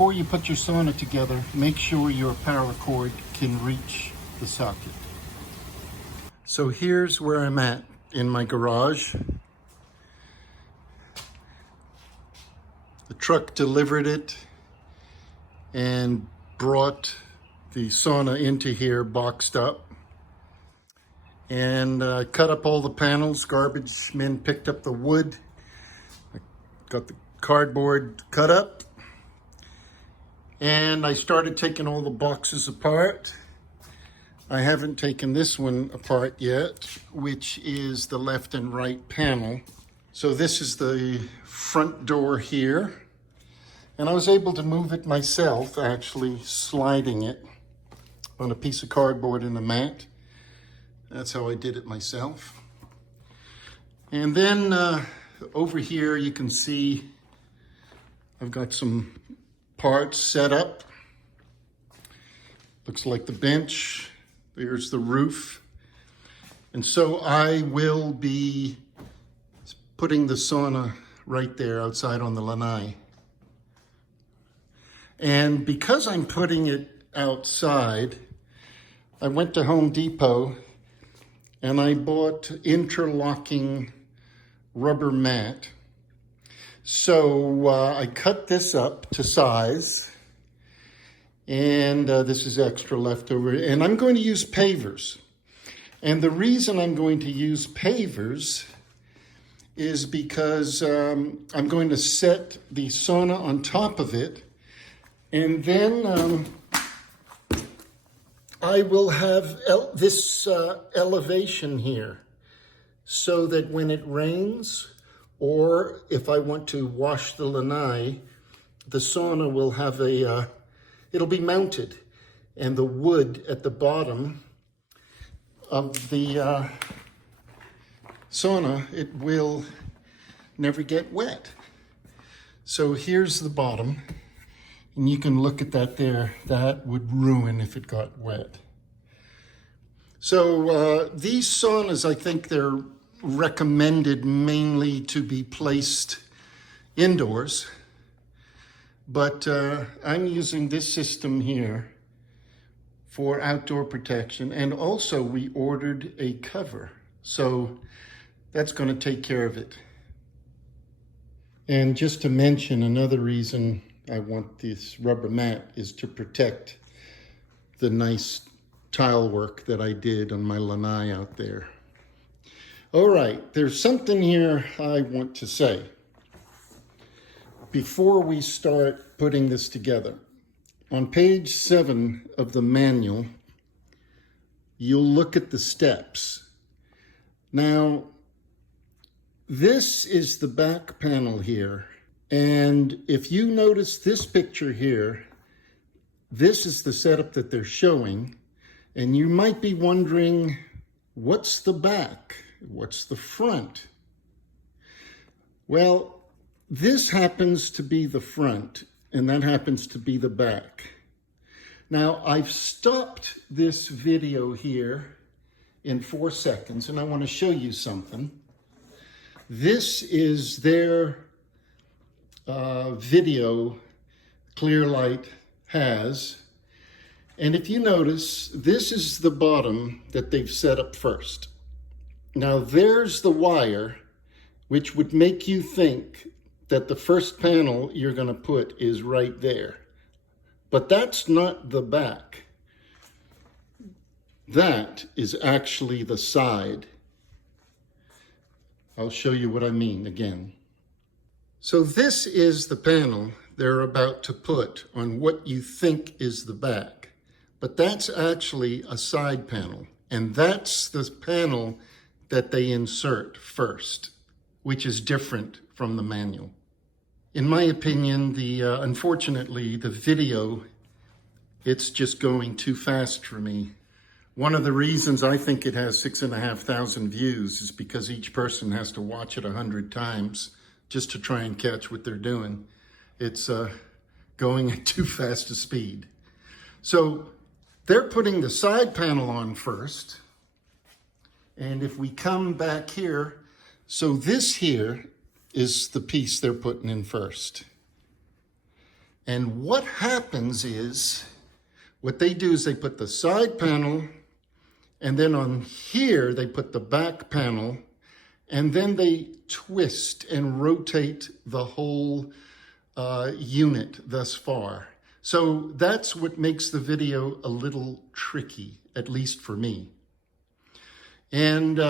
before you put your sauna together, make sure your power cord can reach the socket. So here's where I'm at in my garage. The truck delivered it and brought the sauna into here boxed up. And I cut up all the panels. Garbage men picked up the wood. I got the cardboard cut up. And I started taking all the boxes apart. I haven't taken this one apart yet, which is the left and right panel. So this is the front door here. And I was able to move it myself, actually sliding it on a piece of cardboard in the mat. That's how I did it myself. And then over here you can see I've got some parts set up. Looks like the bench. There's the roof. And so I will be putting the sauna right there outside on the lanai. And because I'm putting it outside, I went to Home Depot and I bought interlocking rubber mat. So I cut this up to size, and this is extra leftover. And I'm going to use pavers. And the reason I'm going to use pavers is because I'm going to set the sauna on top of it, and then I will have this elevation here so that when it rains, or if I want to wash the lanai, the sauna will have it'll be mounted, and the wood at the bottom of the sauna, it will never get wet. So here's the bottom. And you can look at that there. That would ruin if it got wet. So these saunas, I think they're recommended mainly to be placed indoors. But I'm using this system here for outdoor protection. And also we ordered a cover. So that's going to take care of it. And just to mention, another reason I want this rubber mat is to protect the nice tile work that I did on my lanai out there. All right, there's something here I want to say before we start putting this together. On page 7 of the manual, you'll look at the steps. Now, this is the back panel here. And if you notice this picture here, this is the setup that they're showing. And you might be wondering, what's the back? What's the front? Well, this happens to be the front, and that happens to be the back. Now, I've stopped this video here in 4 seconds, and I want to show you something. This is their video Clearlight has. And if you notice, this is the bottom that they've set up first. Now there's the wire, which would make you think that the first panel you're going to put is right there. But that's not the back. That is actually the side. I'll show you what I mean again. So this is the panel they're about to put on what you think is the back. But that's actually a side panel. And that's the panel that they insert first, which is different from the manual. In my opinion, unfortunately, the video, it's just going too fast for me. One of the reasons I think it has 6,500 views is because each person has to watch it 100 times just to try and catch what they're doing. It's going at too fast a speed. So they're putting the side panel on first. And if we come back here, so this here is the piece they're putting in first. And what happens is, what they do is they put the side panel, and then on here they put the back panel, and then they twist and rotate the whole unit thus far. So that's what makes the video a little tricky, at least for me. And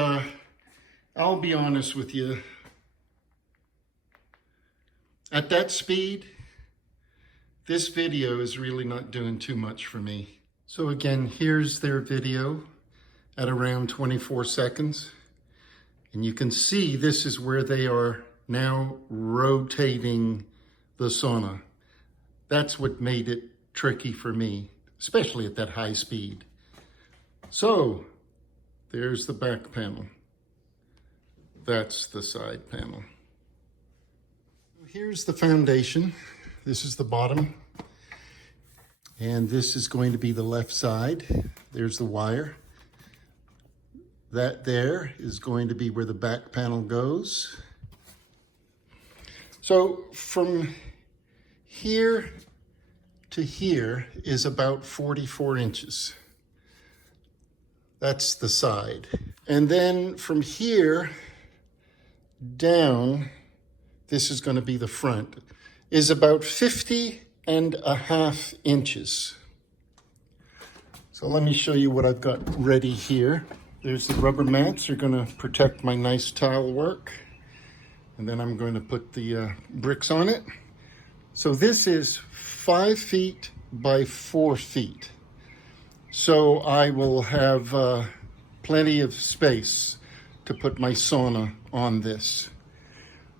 I'll be honest with you, at that speed, this video is really not doing too much for me. So again, here's their video at around 24 seconds. And you can see this is where they are now rotating the sauna. That's what made it tricky for me, especially at that high speed. So there's the back panel. That's the side panel. Here's the foundation. This is the bottom. And this is going to be the left side. There's the wire. That there is going to be where the back panel goes. So from here to here is about 44 inches. That's the side. And then from here down, this is going to be the front, is about 50.5 inches. So let me show you what I've got ready here. There's the rubber mats. They're going to protect my nice tile work. And then I'm going to put the bricks on it. So this is 5 feet by 4 feet. So I will have plenty of space to put my sauna on this.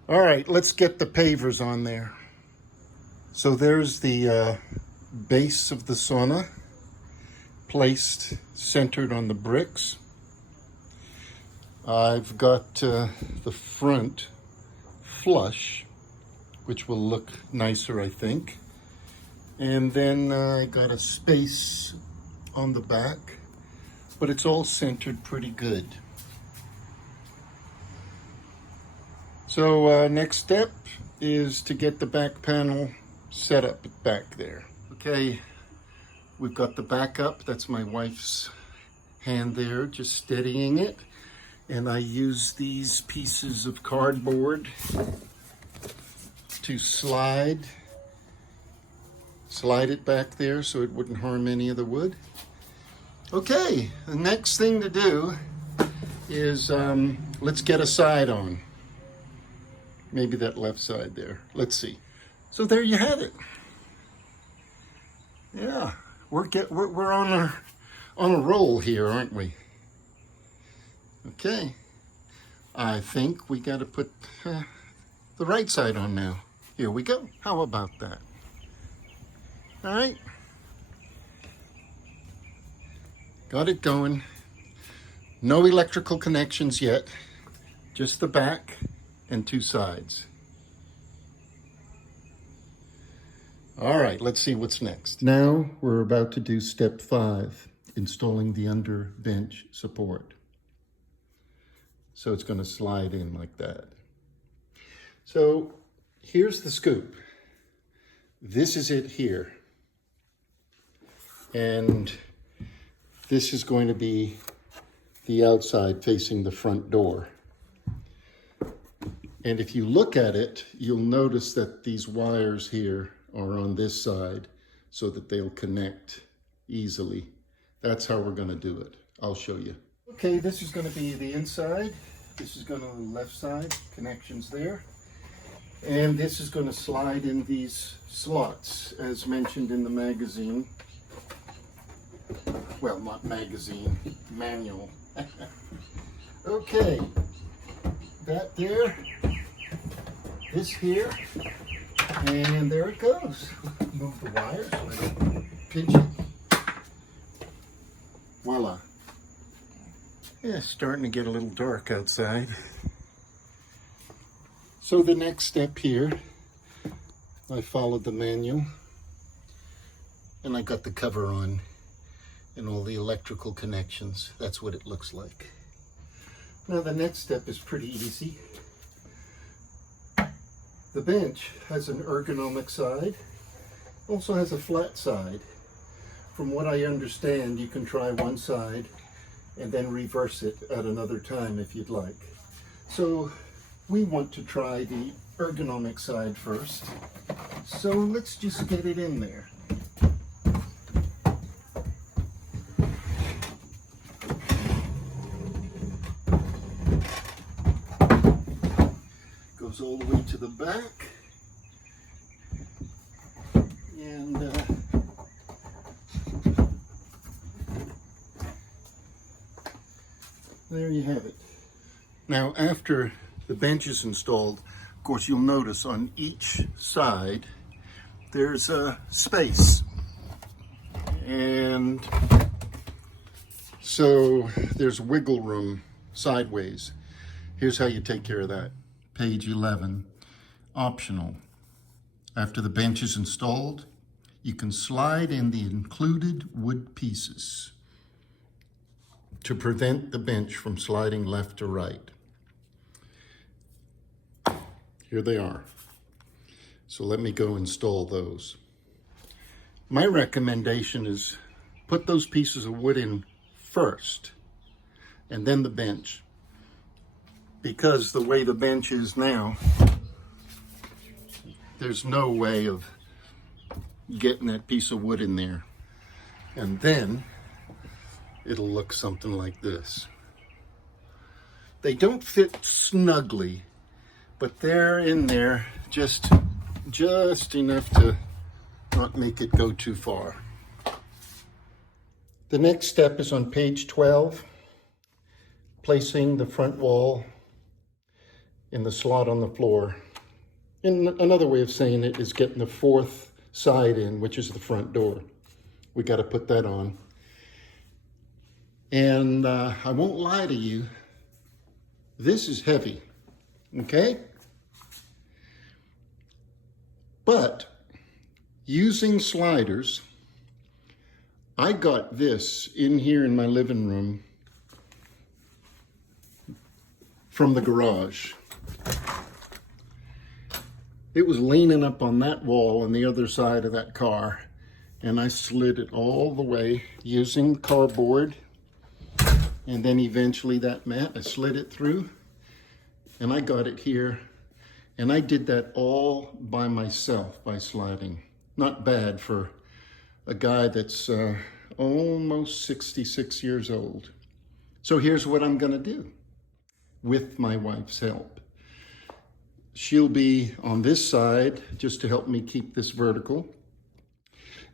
All right, let's get the pavers on there. So there's the base of the sauna, placed, centered on the bricks. I've got the front flush, which will look nicer, I think. And then I got a space on the back, but it's all centered pretty good. So next step is to get the back panel set up back there. Okay, we've got the back up. That's my wife's hand there, just steadying it. And I use these pieces of cardboard to slide it back there so it wouldn't harm any of the wood. Okay, the next thing to do is let's get a side on. Maybe that left side there. Let's see. So there you have it. Yeah, we're on a roll here, aren't we? Okay, I think we got to put the right side on now. Here we go. How about that? All right. Got it going. No electrical connections yet. Just the back and 2 sides. All right, let's see what's next. Now we're about to do step 5, installing the under bench support. So it's going to slide in like that. So here's the scoop. This is it here. And this is going to be the outside facing the front door. And if you look at it, you'll notice that these wires here are on this side so that they'll connect easily. That's how we're going to do it. I'll show you. Okay, this is going to be the inside. This is going to be the left side, connections there. And this is going to slide in these slots, as mentioned in the magazine. Well, not magazine, manual. Okay, that there, this here, and there it goes. Move the wires, pinch it. Voila. Yeah, it's starting to get a little dark outside. So the next step here, I followed the manual and I got the cover on and all the electrical connections. That's what it looks like. Now the next step is pretty easy. The bench has an ergonomic side Also has a flat side. From what I understand, you can try one side and then reverse it at another time if you'd like. So we want to try the ergonomic side first. So let's just get it in there. Goes all the way to the back. And there you have it. Now, after the bench is installed, of course, you'll notice on each side there's a space. And so there's wiggle room sideways. Here's how you take care of that. Page 11, optional. After the bench is installed, you can slide in the included wood pieces to prevent the bench from sliding left to right. Here they are. So let me go install those. My recommendation is put those pieces of wood in first and then the bench, because the way the bench is now, there's no way of getting that piece of wood in there. And then it'll look something like this. They don't fit snugly, but they're in there just enough to not make it go too far. The next step is on page 12, placing the front wall in the slot on the floor. And another way of saying it is getting the fourth side in, which is the front door. We got to put that on. And I won't lie to you, this is heavy, okay? But using sliders, I got this in here in my living room from the garage. It was leaning up on that wall on the other side of that car, and I slid it all the way using cardboard, and then eventually that mat, I slid it through, and I got it here, and I did that all by myself by sliding. Not bad for a guy that's almost 66 years old. So here's what I'm gonna do with my wife's help. She'll be on this side just to help me keep this vertical.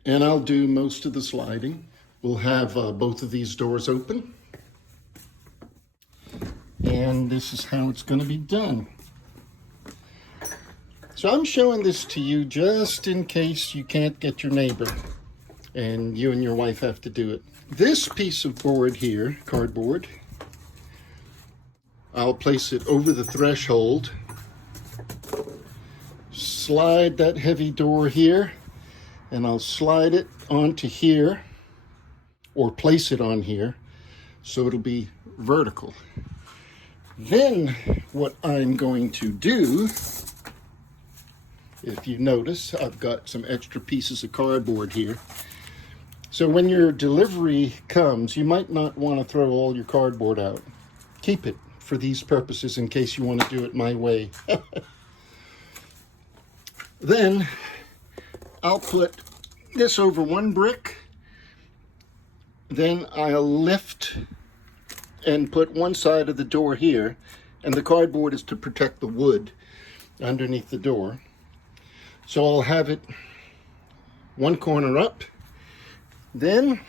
And I'll do most of the sliding. We'll have both of these doors open. And this is how it's going to be done. So I'm showing this to you just in case you can't get your neighbor and you and your wife have to do it. This piece of board here, cardboard, I'll place it over the threshold, slide that heavy door here, and I'll slide it onto here, or place it on here, so it'll be vertical. Then what I'm going to do, if you notice, I've got some extra pieces of cardboard here. So when your delivery comes, you might not want to throw all your cardboard out. Keep it for these purposes in case you want to do it my way. Then I'll put this over one brick. Then I'll lift and put one side of the door here, and the cardboard is to protect the wood underneath the door. So I'll have it one corner up. Then,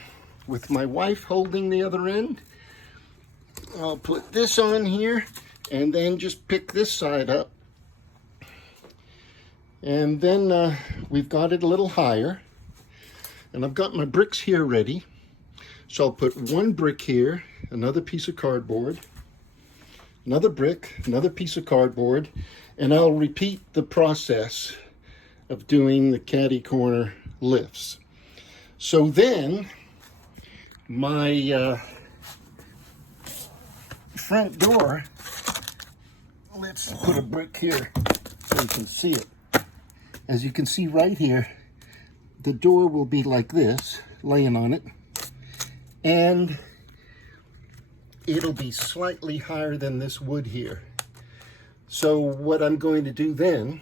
with my wife holding the other end, I'll put this on here and then just pick this side up. And then we've got it a little higher. And I've got my bricks here ready. So I'll put one brick here, another piece of cardboard, another brick, another piece of cardboard, and I'll repeat the process of doing the caddy corner lifts. So then my front door, let's put a brick here so you can see it. As you can see right here, the door will be like this, laying on it, and it'll be slightly higher than this wood here. So what I'm going to do then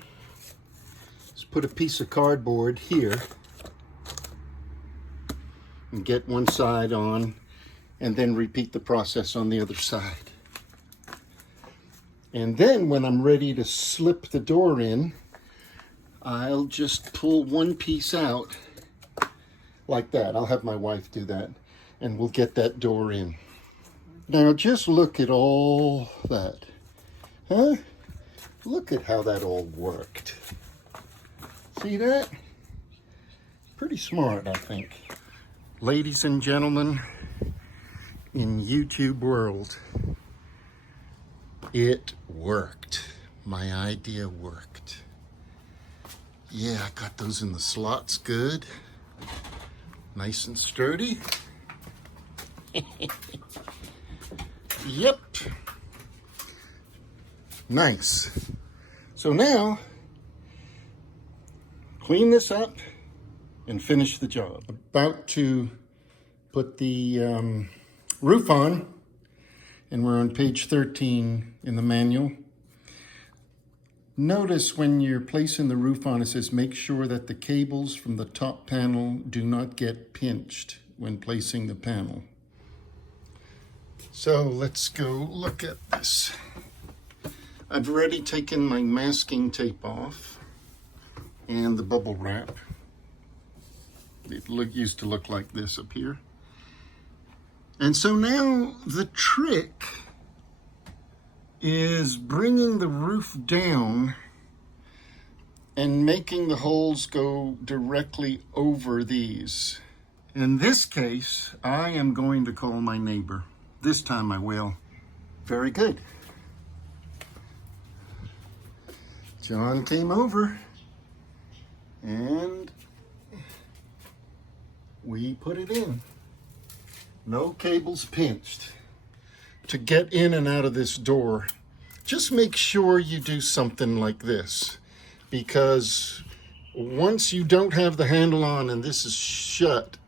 is put a piece of cardboard here and get one side on, and then repeat the process on the other side. And then when I'm ready to slip the door in, I'll just pull one piece out like that. I'll have my wife do that, and we'll get that door in. Now just look at all that. Huh? Look at how that all worked. See that? Pretty smart, I think. Ladies and gentlemen, in YouTube world, it worked. My idea worked. Yeah, I got those in the slots good. Nice and sturdy. Yep. Nice. So now, clean this up and finish the job. About to put the roof on, and we're on page 13 in the manual. Notice when you're placing the roof on, it says make sure that the cables from the top panel do not get pinched when placing the panel. So let's go look at this. I've already taken my masking tape off and the bubble wrap. It used to look like this up here. And so now the trick is bringing the roof down and making the holes go directly over these. In this case, I am going to call my neighbor. This time I will. Very good. John came over and we put it in. No cables pinched. To get in and out of this door, just make sure you do something like this, because once you don't have the handle on and this is shut,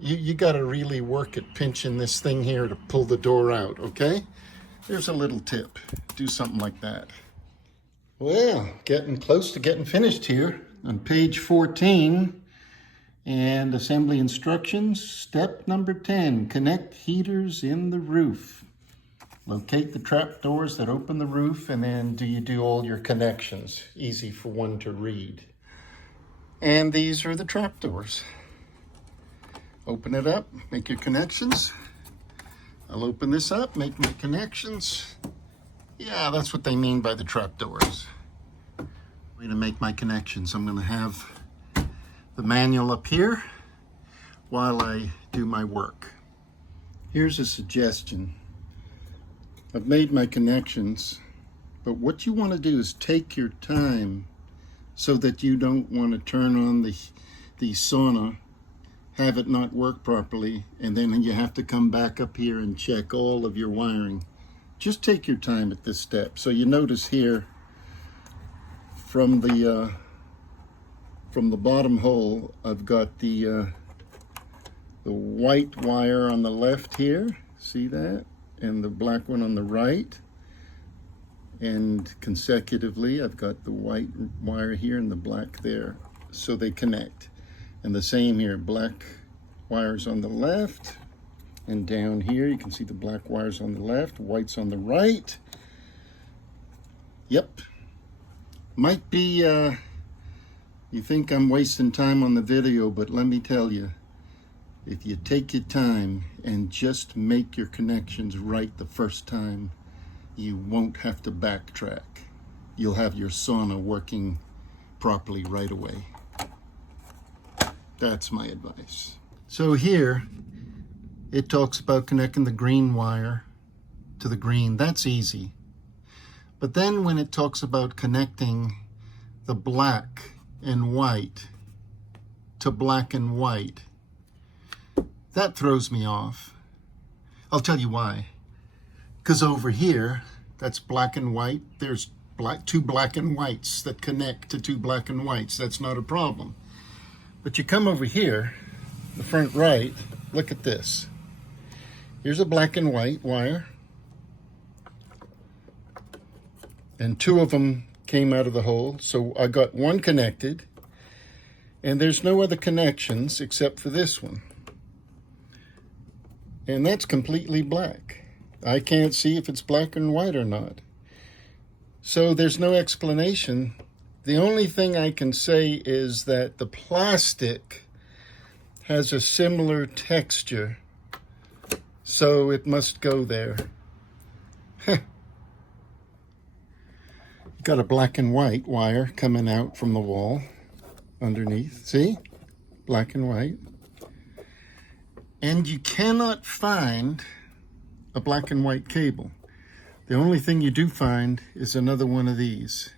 you got to really work at pinching this thing here to pull the door out, okay? There's a little tip. Do something like that. Well, getting close to getting finished here on page 14. And assembly instructions, step number 10, connect heaters in the roof. Locate the trap doors that open the roof, and then you do all your connections. Easy for one to read. And these are the trap doors. Open it up, make your connections. I'll open this up, make my connections. Yeah, that's what they mean by the trap doors. Way to make my connections. I'm gonna have the manual up here while I do my work. Here's a suggestion. I've made my connections, but what you want to do is take your time so that you don't want to turn on the sauna, have it not work properly, and then you have to come back up here and check all of your wiring. Just take your time at this step. So you notice here from the bottom hole, I've got the white wire on the left here, see that? And the black one on the right. And consecutively, I've got the white wire here and the black there. So they connect. And the same here, black wires on the left. And down here, you can see the black wires on the left, whites on the right. Yep. Might be, you think I'm wasting time on the video, but let me tell you, if you take your time and just make your connections right the first time, you won't have to backtrack. You'll have your sauna working properly right away. That's my advice. So here, it talks about connecting the green wire to the green. That's easy. But then when it talks about connecting the black and white to black and white, that throws me off. I'll tell you why. Because over here, that's black and white. There's two black and whites that connect to two black and whites. That's not a problem. But you come over here, the front right, look at this. Here's a black and white wire. And two of them came out of the hole, so I got one connected, and there's no other connections except for this one. And that's completely black. I can't see if it's black and white or not. So there's no explanation. The only thing I can say is that the plastic has a similar texture, so it must go there. Got a black and white wire coming out from the wall underneath. See? Black and white. And you cannot find a black and white cable. The only thing you do find is another one of these.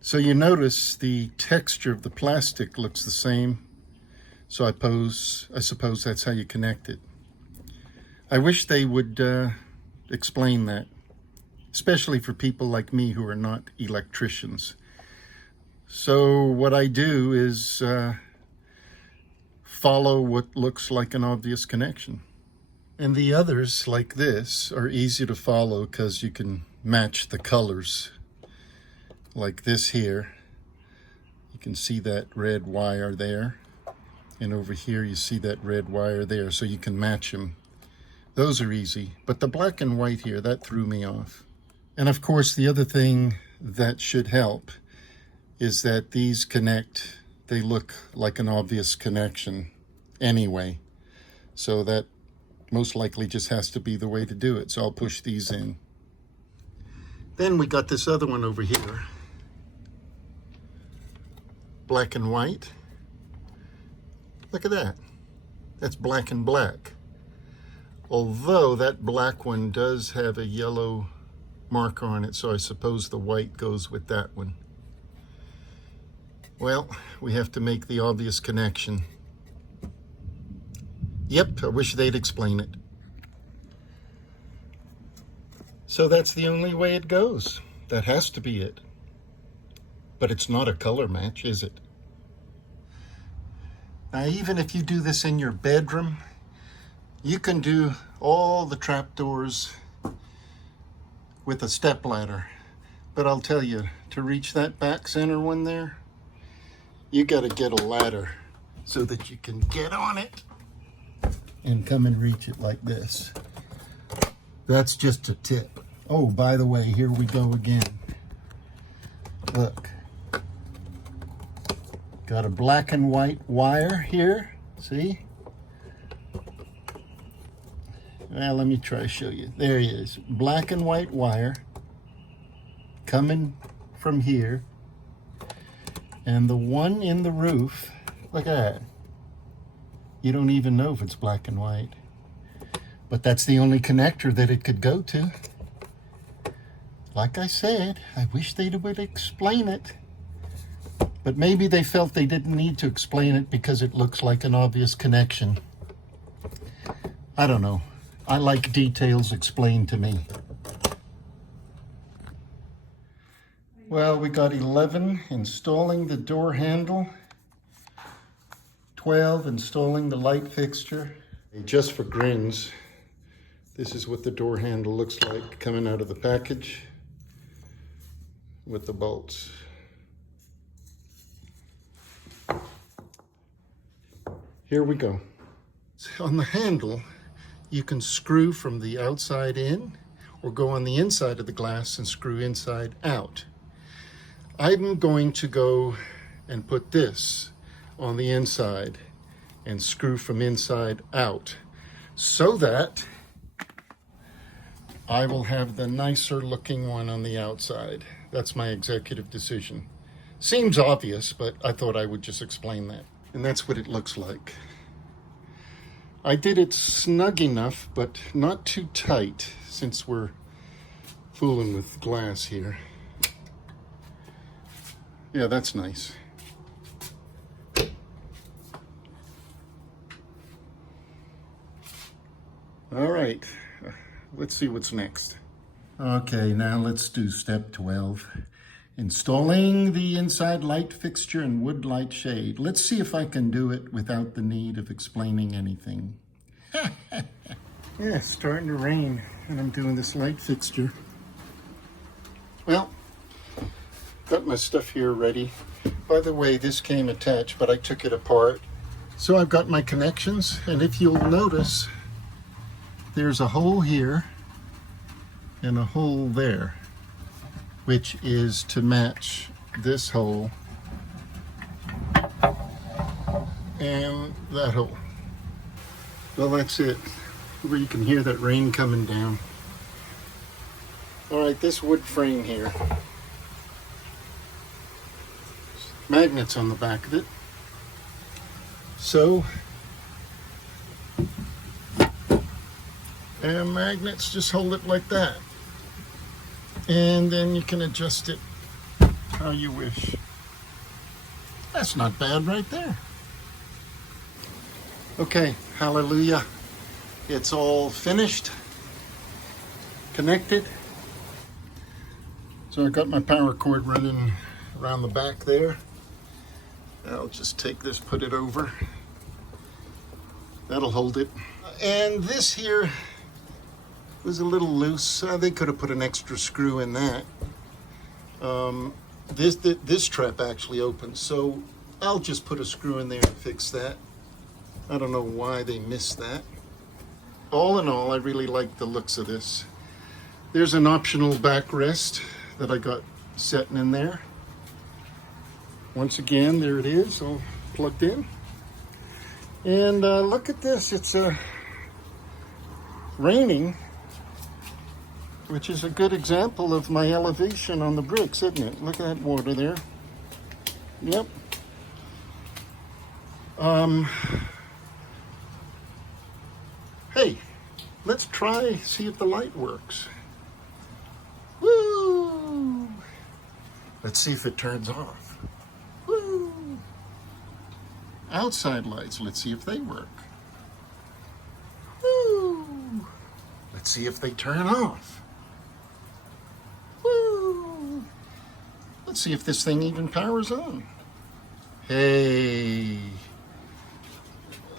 So you notice the texture of the plastic looks the same. So I suppose that's how you connect it. I wish they would explain that, especially for people like me who are not electricians. So what I do is follow what looks like an obvious connection. And the others, like this, are easy to follow because you can match the colors. Like this here, you can see that red wire there. And over here you see that red wire there, so you can match them. Those are easy, but the black and white here, that threw me off. And of course, the other thing that should help is that these connect, they look like an obvious connection anyway. So that most likely just has to be the way to do it. So I'll push these in. Then we got this other one over here. Black and white. Look at that. That's black and black. Although that black one does have a yellow marker on it, so I suppose the white goes with that one. Well, we have to make the obvious connection. Yep, I wish they'd explain it. So that's the only way it goes. That has to be it. But it's not a color match, is it? Now, even if you do this in your bedroom, you can do all the trapdoors with a stepladder. But I'll tell you, to reach that back center one there, you got to get a ladder so that you can get on it and come and reach it like this. That's just a tip. Oh, by the way, here we go again. Look. Got a black and white wire here, see? Well, let me try to show you. There he is, black and white wire coming from here. And the one in the roof, look at that. You don't even know if it's black and white. But that's the only connector that it could go to. Like I said, I wish they would explain it. But maybe they felt they didn't need to explain it because it looks like an obvious connection. I don't know. I like details explained to me. Well, we got 11 installing the door handle, 12 installing the light fixture. Just for grins, this is what the door handle looks like coming out of the package with the bolts. Here we go. On the handle, you can screw from the outside in or go on the inside of the glass and screw inside out. I'm going to go and put this on the inside and screw from inside out so that I will have the nicer looking one on the outside. That's my executive decision. Seems obvious, but I thought I would just explain that. And that's what it looks like. I did it snug enough, but not too tight, since we're fooling with glass here. Yeah, that's nice. All right, let's see what's next. Okay, now let's do step 12. Installing the inside light fixture and wood light shade. Let's see if I can do it without the need of explaining anything. Yeah, it's starting to rain and I'm doing this light fixture. Well, got my stuff here ready. By the way, this came attached, but I took it apart. So I've got my connections, and if you'll notice, there's a hole here and a hole there, which is to match this hole and that hole. Well, that's it. Where you can hear that rain coming down. All right, this wood frame here. Magnets on the back of it. So, and magnets just hold it like that. And then you can adjust it how you wish. That's not bad right there. Okay, hallelujah. It's all finished, connected. So I got my power cord running around the back there. I'll just take this, put it over. That'll hold it. And this here was a little loose. They could have put an extra screw in that. This trap actually opens, so I'll just put a screw in there and fix that. I don't know why they missed that. All in all, I really like the looks of this. There's an optional backrest that I got setting in there. Once again, there it is, all plugged in. And look at this, it's raining, which is a good example of my elevation on the bricks, isn't it? Look at that water there. Yep. Hey, let's try, see if the light works. Woo! Let's see if it turns off. Woo! Outside lights, let's see if they work. Woo! Let's see if they turn off. Woo! Let's see if this thing even powers on. Hey!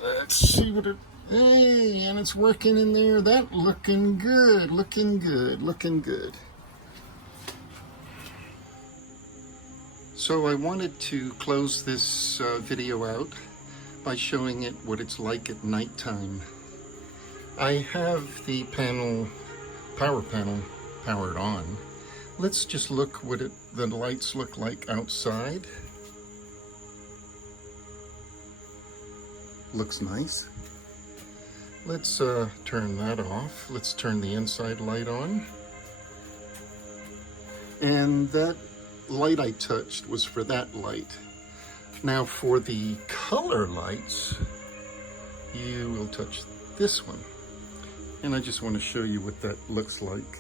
Let's see what it... Hey, and it's working in there. That looking good, looking good, looking good. So I wanted to close this video out by showing it what it's like at nighttime. I have the power panel powered on. Let's just look what the lights look like outside. Looks nice. Let's turn that off. Let's turn the inside light on. And that light I touched was for that light. Now for the color lights, you will touch this one. And I just want to show you what that looks like.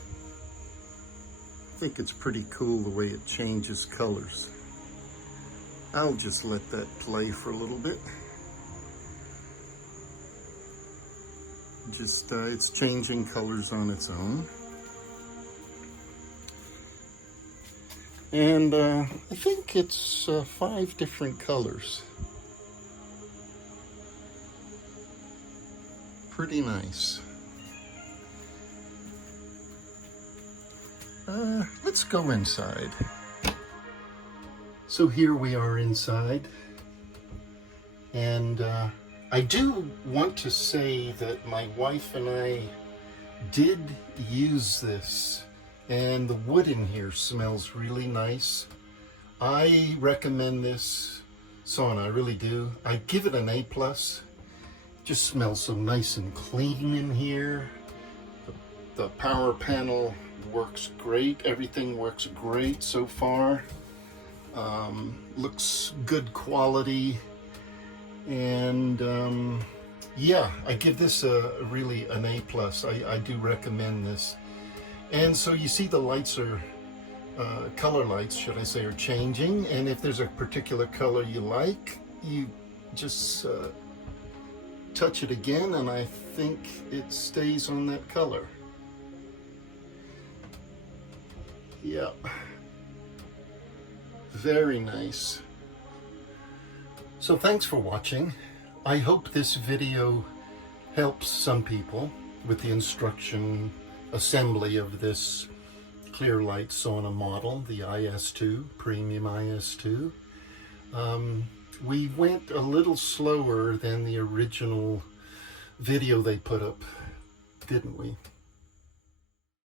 I think it's pretty cool the way it changes colors. I'll just let that play for a little bit. Just, it's changing colors on its own. And I think it's 5 different colors. Pretty nice. Let's go inside. So here we are inside. And I do want to say that my wife and I did use this, and the wood in here smells really nice. I recommend this sauna, I really do. I give it an A+. Just smells so nice and clean in here. The power panel works great. Everything works great so far. Looks good quality. And yeah, I give this really an A+. I do recommend this. And so you see the lights are, color lights, should I say, are changing. And if there's a particular color you like, you just touch it again, and I think it stays on that color. Yep. Very nice. So thanks for watching. I hope this video helps some people with the instruction assembly of this Clearlight sauna model, the IS-2, premium IS-2. We went a little slower than the original video they put up, didn't we?